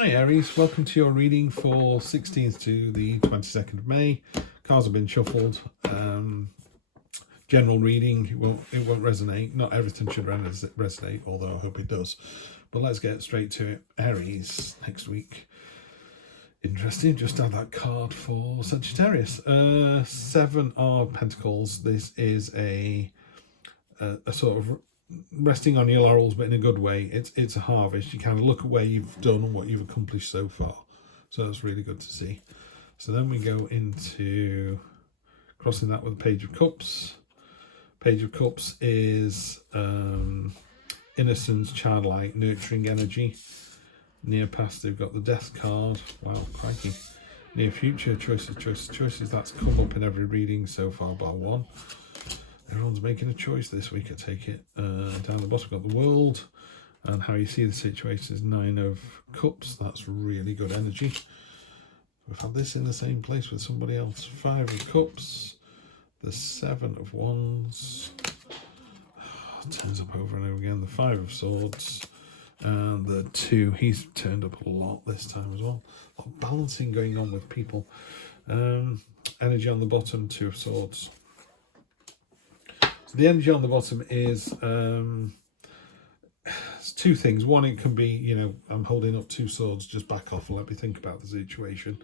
Hi Aries, welcome to your reading for 16th to the 22nd of May. Cards have been shuffled. General reading, it won't resonate. Not everything should resonate, although I hope it does. But let's get straight to it. Aries next week. Interesting, just had that card for Sagittarius. Seven of Pentacles. This is a sort of resting on your laurels, but in a good way. It's a harvest. You kind of look at where you've done and what you've accomplished so far. So that's really good to see. So then we go into crossing that with the Page of Cups. Page of Cups is innocence, childlike, nurturing energy. Near past, they've got the Death card. Wow, crikey. Near future, choices, choices, choices. That's come up in every reading so far bar one. Everyone's making a choice this week, I take it. Down the bottom, we've got the World. And how you see the situation is Nine of Cups. That's really good energy. We've had this in the same place with somebody else. Five of Cups. The Seven of Wands. Turns up over and over again. The Five of Swords. And the Two. He's turned up a lot this time as well. A lot of balancing going on with people. Energy on the bottom. Two of Swords. So the energy on the bottom is it's two things. One, it can be, I'm holding up two swords, just back off and let me think about the situation.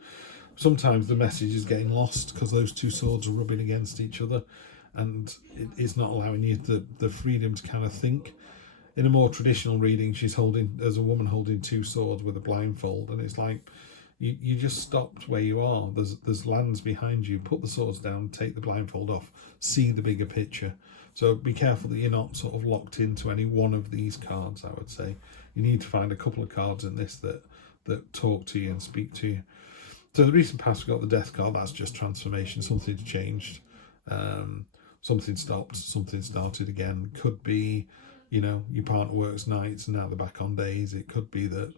Sometimes the message is getting lost because those two swords are rubbing against each other and it's not allowing you the freedom to kind of think. In a more traditional reading, there's a woman holding two swords with a blindfold, and it's like you just stopped where you are. There's lands behind you. Put the swords down, take the blindfold off, see the bigger picture. So be careful that you're not sort of locked into any one of these cards, I would say. You need to find a couple of cards in this that talk to you and speak to you. So the recent past, we've got the Death card. That's just transformation. Something's changed. Something stopped. Something started again. Could be, your partner works nights and now they're back on days. It could be that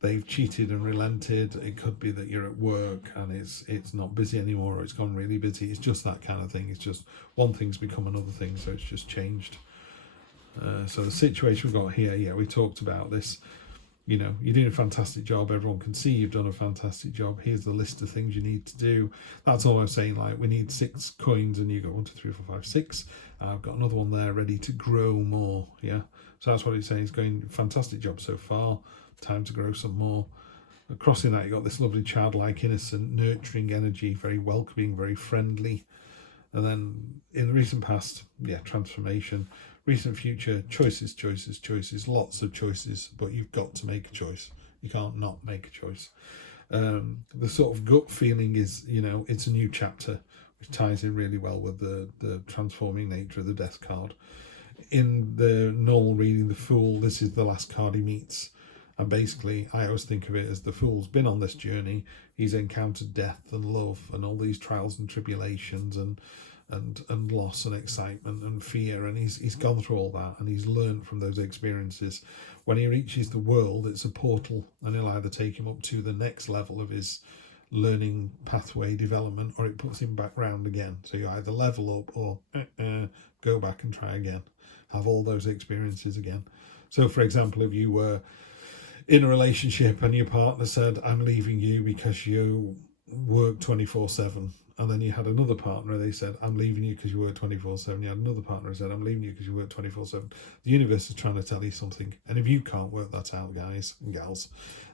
they've cheated and relented. It could be that you're at work and it's not busy anymore, or it's gone really busy. It's just that kind of thing. It's just one thing's become another thing, so it's just changed. So the situation we've got here, we talked about this. You're doing a fantastic job. Everyone can see you've done a fantastic job. Here's the list of things you need to do. That's all I'm saying. Like, we need 6 coins, and you go 1, 2, 3, 4, 5, 6. I've got another one there ready to grow more. Yeah. So that's what he's saying. He's going fantastic job so far. Time to grow some more. Crossing that, you got this lovely childlike, innocent, nurturing energy, very welcoming, very friendly. And then in the recent past, transformation. Recent future, choices, choices, choices, lots of choices, but you've got to make a choice. You can't not make a choice. The sort of gut feeling is, it's a new chapter, which ties in really well with the transforming nature of the Death card. In the normal reading, the Fool, this is the last card he meets. And basically, I always think of it as the Fool's been on this journey. He's encountered death and love and all these trials and tribulations and loss and excitement and fear, and he's gone through all that, and he's learned from those experiences. When he reaches the World, it's a portal, and it'll either take him up to the next level of his learning pathway development, or it puts him back round again. So you either level up or go back and try again, have all those experiences again. So for example, if you were in a relationship and your partner said, I'm leaving you because you work 24/7, and then you had another partner, they said, I'm leaving you because you work 24/7. You had another partner who said, I'm leaving you because you work 24/7. The universe is trying to tell you something. And if you can't work that out, guys and gals,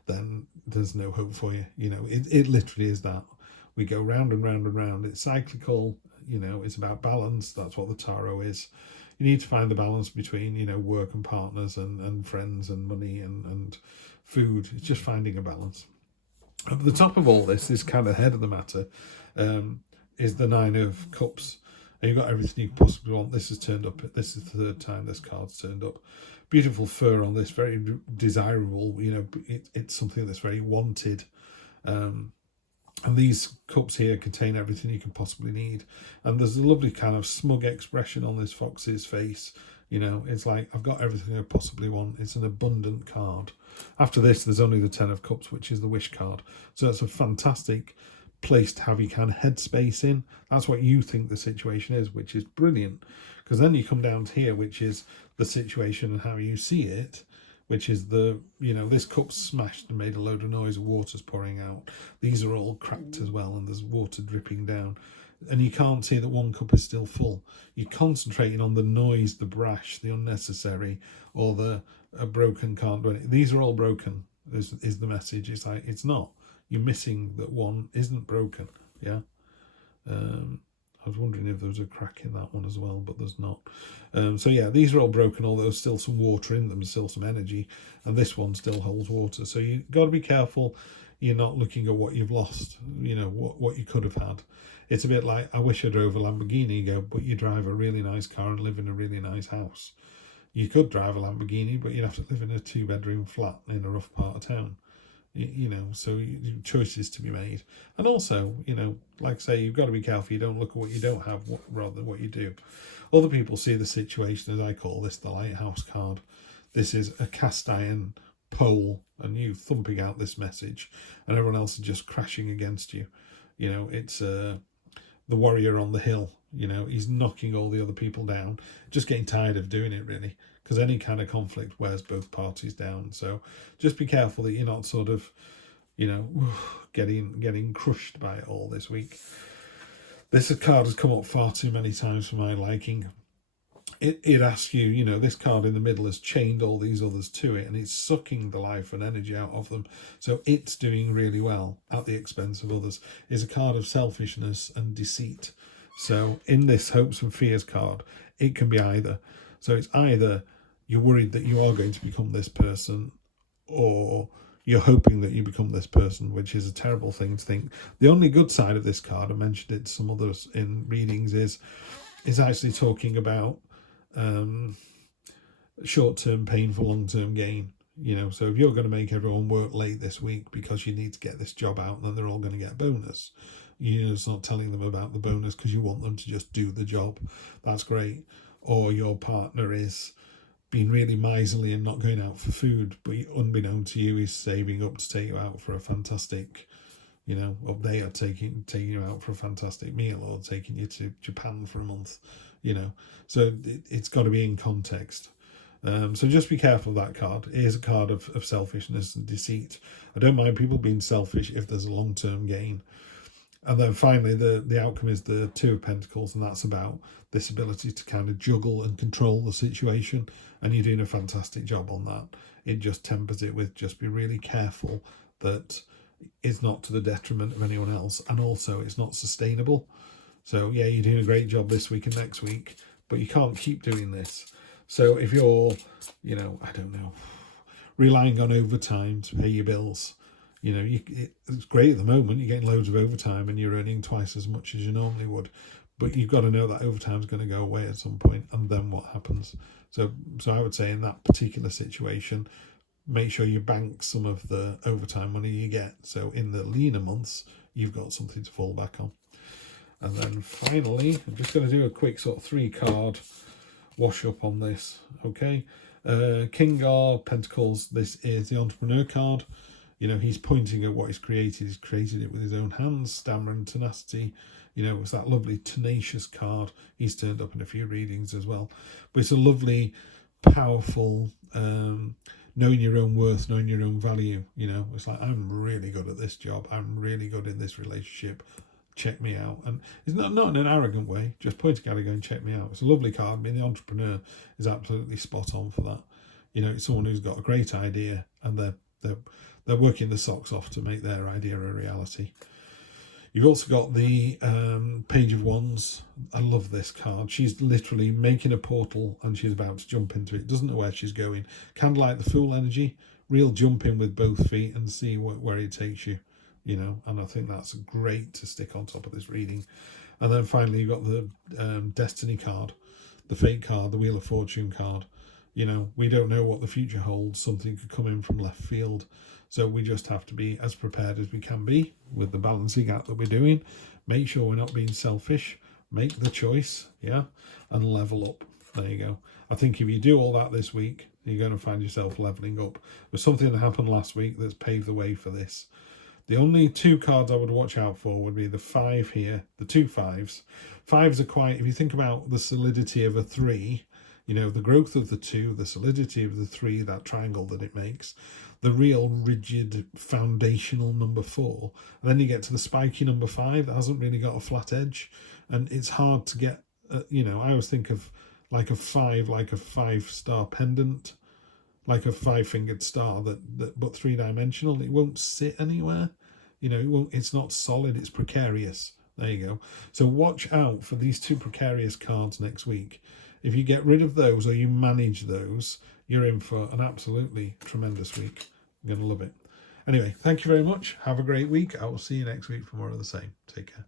then there's no hope for you. It literally is that. We go round and round and round. It's cyclical. It's about balance. That's what the tarot is. You need to find the balance between, work and partners and friends and money and food. It's just finding a balance. At the top of all this kind of head of the matter, is the Nine of Cups. And you've got everything you could possibly want. This has turned up. This is the third time this card's turned up. Beautiful fur on this, very desirable. It's something that's very wanted. And these cups here contain everything you can possibly need. And there's a lovely kind of smug expression on this fox's face. It's like, I've got everything I possibly want. It's an abundant card. After this, there's only the 10 of Cups, which is the Wish card. So it's a fantastic place to have your kind of headspace in. That's what you think the situation is, which is brilliant. Because then you come down to here, which is the situation and how you see it. which is the, this cup's smashed and made a load of noise, water's pouring out. These are all cracked as well, and there's water dripping down. And you can't see that one cup is still full. You're concentrating on the noise, the brash, the unnecessary, or the broken, can't do anything. These are all broken, is the message. It's like, it's not. You're missing that one isn't broken. Yeah. I was wondering if there was a crack in that one as well, but there's not. So yeah, these are all broken, although there's still some water in them, still some energy, and this one still holds water. So you've got to be careful you're not looking at what you've lost, what you could have had. It's a bit like, I wish I drove a Lamborghini, but you drive a really nice car and live in a really nice house. You could drive a Lamborghini, but you'd have to live in a 2-bedroom flat in a rough part of town. So choices to be made. And also, like I say, you've got to be careful you don't look at what you don't have, rather than what you do. Other people see the situation, as I call this, the lighthouse card. This is a cast iron pole, and you thumping out this message, and everyone else is just crashing against you. It's the warrior on the hill. He's knocking all the other people down, just getting tired of doing it, really, because any kind of conflict wears both parties down. So just be careful that you're not sort of, getting crushed by it all this week. This card has come up far too many times for my liking. It asks you, this card in the middle has chained all these others to it, and it's sucking the life and energy out of them. So it's doing really well at the expense of others. It's a card of selfishness and deceit. So in this hopes and fears card, it can be either. So it's either you're worried that you are going to become this person, or you're hoping that you become this person, which is a terrible thing to think. The only good side of this card, I mentioned it to some others in readings, is actually talking about short-term pain for long-term gain. So if you're going to make everyone work late this week because you need to get this job out, then they're all going to get a bonus. It's not telling them about the bonus because you want them to just do the job. That's great. Or your partner is being really miserly and not going out for food, but unbeknown to you, he's saving up to take you out for a fantastic, or they are taking you out for a fantastic meal, or taking you to Japan for a month. So it's got to be in context. So just be careful of that card. It is a card of selfishness and deceit. I don't mind people being selfish if there's a long-term gain. And then finally, the outcome is the Two of Pentacles, and that's about this ability to kind of juggle and control the situation, and you're doing a fantastic job on that. It just tempers it with just be really careful that it's not to the detriment of anyone else, and also it's not sustainable. So yeah, you're doing a great job this week and next week, but you can't keep doing this. So if you're, I don't know, relying on overtime to pay your bills, it's great at the moment. You're getting loads of overtime and you're earning twice as much as you normally would. But you've got to know that overtime is going to go away at some point, and then what happens? So I would say in that particular situation, make sure you bank some of the overtime money you get. So in the leaner months, you've got something to fall back on. And then finally, I'm just going to do a quick sort of 3-card wash up on this. Okay. King of Pentacles, this is the entrepreneur card. He's pointing at what he's created. He's created it with his own hands, stamina and tenacity. It's that lovely tenacious card. He's turned up in a few readings as well. But it's a lovely, powerful, knowing your own worth, knowing your own value. It's like, I'm really good at this job. I'm really good in this relationship. Check me out. And it's not in an arrogant way, just pointing at it going, check me out. It's a lovely card. The entrepreneur is absolutely spot on for that. It's someone who's got a great idea, and they're working the socks off to make their idea a reality. You've also got the Page of Wands. I love this card. She's literally making a portal and she's about to jump into it. Doesn't know where she's going. Kind of like the Fool energy. Real jump in with both feet and see where it takes you. And I think that's great to stick on top of this reading. And then finally, you've got the Destiny card, the Fate card, the Wheel of Fortune card. We don't know what the future holds. Something could come in from left field. So we just have to be as prepared as we can be with the balancing act that we're doing. Make sure we're not being selfish. Make the choice, and level up. There you go. I think if you do all that this week, you're going to find yourself leveling up. There's something that happened last week that's paved the way for this. The only 2 cards I would watch out for would be the 5 here, the 2 5s. 5s are quite, if you think about the solidity of a 3, You know, the growth of the 2, the solidity of the 3, that triangle that it makes, the real rigid foundational number 4. And then you get to the spiky number 5 that hasn't really got a flat edge, and it's hard to get. You know, I always think of like a 5, like a 5-star pendant, like a 5-fingered star that but 3-dimensional. It won't sit anywhere. You know, it won't. It's not solid. It's precarious. There you go. So watch out for these 2 precarious cards next week. If you get rid of those or you manage those, you're in for an absolutely tremendous week. I'm going to love it. Anyway, thank you very much. Have a great week. I will see you next week for more of the same. Take care.